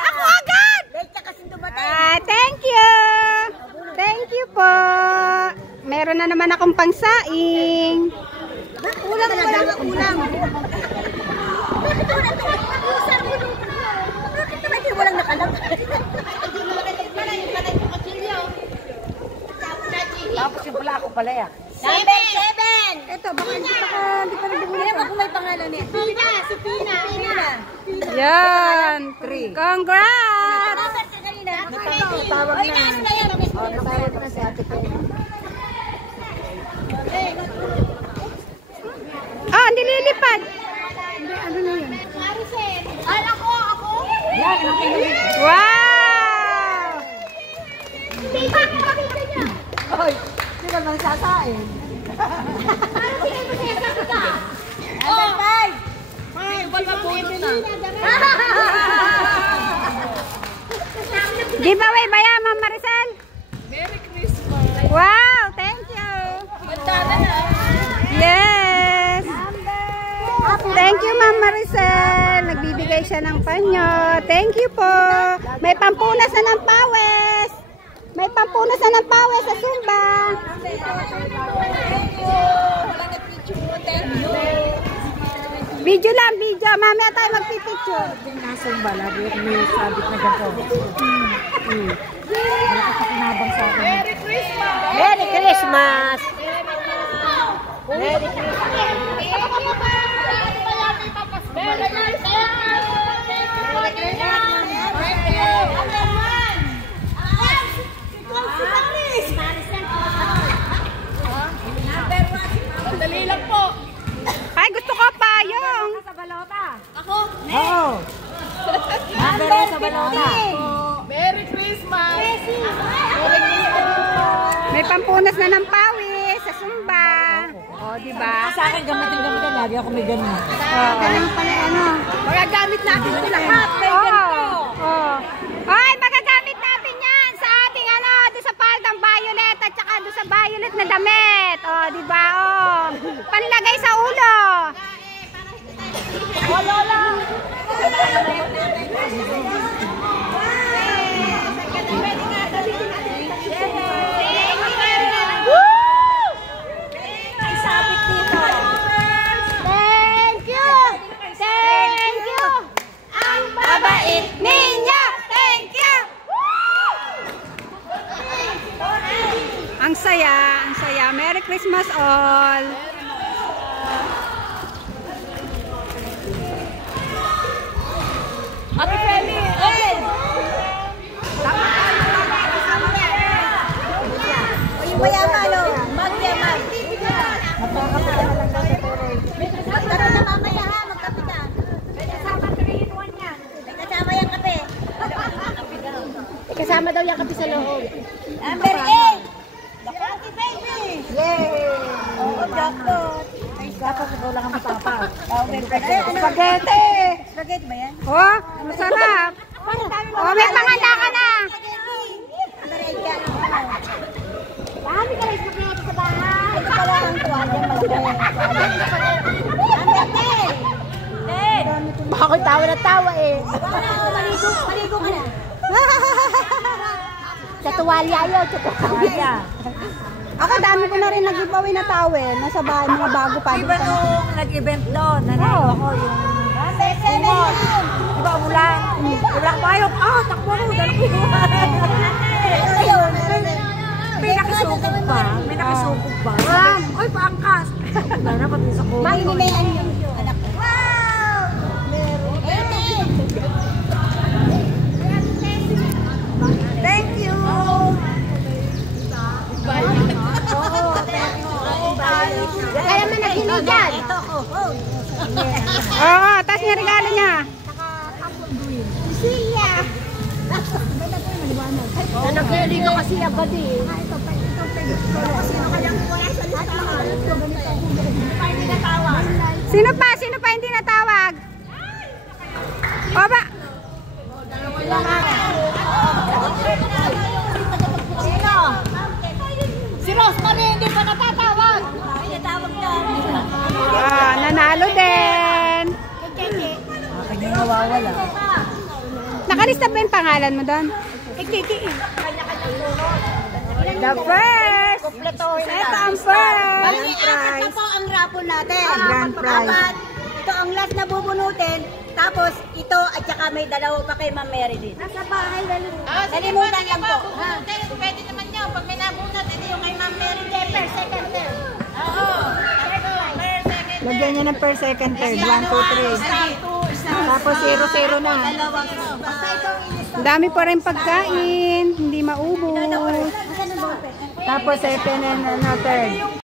Ako agad! Thank you! Thank you po! Meron na naman akong pangsaing. Ulang. Bakit naman hindi walang nakalap? Tapos yung pala ako pala yan. 7! Ito, baka hindi pa nagdumuli. Kaya kung may pangalan niya. Si Pina. Yan! Congrats! Tawag na. Natawag na si Ate Pena. Ah, hindi lilipad. Ano na yun? Ako. Yan, ang kinulit. Wow! Tita, pakita niya. Hoy, hindi ka bang sasain? Parang pinag-masaya ka. Number 5! Giveaway ba yan, Ma'am Maricel? Merry Christmas! Wow! Thank you! Yes! Thank you, Ma'am Maricel. Nagbibigay siya ng panyo. Thank you po. May pampunas na ng pawis. May pampunas na ng pawis sa Zumba. Video lang, video. Mamaya tayo magpipicture. Nasumba, lagi at may sabit na ganito. Nakakakinabang sa akin. Merry Christmas! Merry Christmas! Dali lang po. Ay, gusto ko payong. Sa balota. Ako? Oo. Number sa balota. Merry Christmas! May pampunas na ng pawis sa Zumba. O, diba? Sa akin, gamitin. Lagi ako may ganun. Ganun pala ano. Magagamit natin ito lahat. May ganito. Ay, magagamit natin yan sa ating ano, doon sa paldang violet at saka doon sa violet na damit. O, diba? O, panlagay sa ulo. Wala lang. Ang saya, ang saya. Merry Christmas all. Ate Feli! Mayaman o. Magyaman. Magkaroon na mamaya ha. Magkape ka. May kasama 3-in-1 yan. May kasama yung kape. May kasama daw yung kape sa loob. Number 8. Ate Baby. Yay! Oo, jackpot. Dapat ikaw lang ang matapa. Spaghetti. Spaghetti ba yan? Oh, masarap. Oh, may panganda ka na. Dami ka rin spaghetti sa bahay. Ito pala ang tuwalya malagay. Baka ako'y tawa na tawa eh. Maligo ka na. Sa tuwalya yun, sa tuwalya. Ako dami ko na rin nag-giveaway na towel. Nasa bahay, mga bago pa. Iba nung nag-event doon, nanalo ako yung Simon. Diba ulan? Ulan payong. Takbo ko. Dalo ko yun. May nakisukog ba? May nakisukog ba? Ay, paangkas. Gana pati sa kubo. Mahinimayan yung anak ko. Wow! Thank you. Kaya naman naghiligan. Oo, tapos yung regalo niya. Siya. Naghiligan kasi agad eh. Sino pa? Sino pa hindi natawag? O ba? Sino? Si Rosemary hindi pa natatawag. Ay, natawag na. wala. Nakalista ba yung pangalan mo doon? The first! Ito ang first! Bali, apat na po ang rapon natin. Grand prize. Apat. Ito ang last na bubunutin. Tapos ito at saka may dalawa pa kay Ma'am Mary din. Nasa bahay nalimutan lang po. Pwede naman nyo. Pag may nabunot, ito yung kay Ma'am Mary Jeffer, second term. Oo. Lagyan niya ng per second third. 1, 2, 3. Tapos 0-0 na. Ang dami pa rin pagkain. Hindi maubos. Tapos second and third.